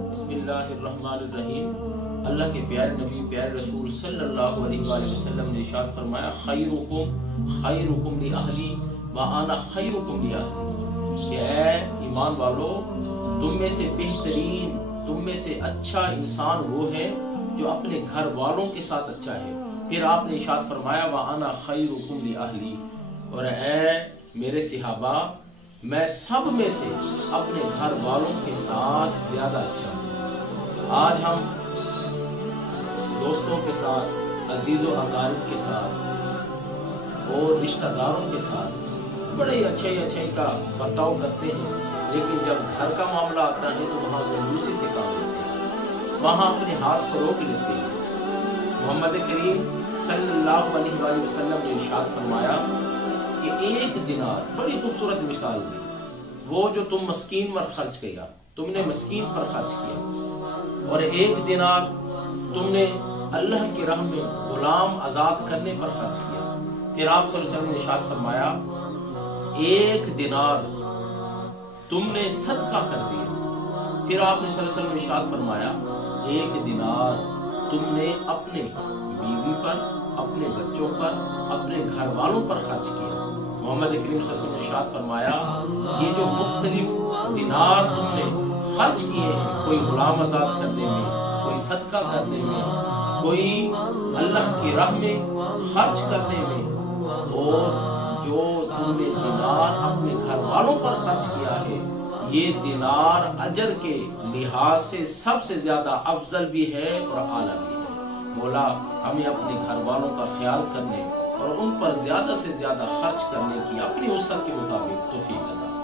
بسم اللہ الرحمن الرحیم۔ اللہ کے پیارے نبی پیارے رسول صلی اللہ علیہ وآلہ وسلم نے ارشاد فرمایا خیرکم لأہلی وأنا خیرکم لأہلی، کہ اے ایمان والو، تم میں سے بہترین، تم میں سے اچھا انسان وہ ہے جو اپنے گھر والوں کے ساتھ اچھا ہے۔ پھر آپ نے ارشاد فرمایا وأنا خیرکم لأہلی، اور اے میرے صحابہ، میں سب میں سے اپنے گھر والوں کے ساتھ زیادہ اچھا ہوں۔ آج ہم دوستوں کے ساتھ، عزیز و اقارب کے ساتھ اور رشتہ داروں کے ساتھ بڑے اچھائی کا برتاؤ کرتے ہیں، لیکن جب گھر کا معاملہ آتا ہے تو وہاں کنجوسی سے کام لیتے ہیں، وہاں اپنے ہاتھ کو روک لیتے ہیں۔ محمد کریم صلی اللہ علیہ وآلہ وسلم نے ارشاد فرمایا کہ ایک دینار، بڑی خوبصورت مثال دی، وہ جو تم مسکین پر خرچ کیا، تم نے مسکین پر خرچ کیا، اور ایک دینار تم نے اللہ کی راہ میں غلام آزاد کرنے پر خرچ کیا۔ پھر آپ صلی اللہ علیہ وسلم نے ارشاد فرمایا ایک دینار تم نے صدقہ کر دیا۔ پھر آپ نے صلی اللہ علیہ وسلم نے ارشاد فرمایا ایک دینار تم نے اپنے بیوی پر، اپنے بچوں پر، اپنے گھر والوں پر خرچ کیا۔ محمد کریم صلی اللہ علیہ وسلم نے ارشاد فرمایا یہ جو مختلف دینار تم نے خرچ کیے ہیں، کوئی غلام آزاد کرنے میں، کوئی صدقہ کرنے میں، کوئی اللہ کی راہ میں خرچ کرنے میں، اور جو تم نے دینار اپنے گھر والوں پر خرچ کیا ہے، یہ دینار اجر کے لحاظ سے سب سے زیادہ افضل بھی ہے اور اعلیٰ بھی ہے۔ مولا ہمیں اپنے گھر والوں کا خیال کرنے اور ان پر زیادہ سے زیادہ خرچ کرنے کی اپنی وسعت کے مطابق توفیق عطا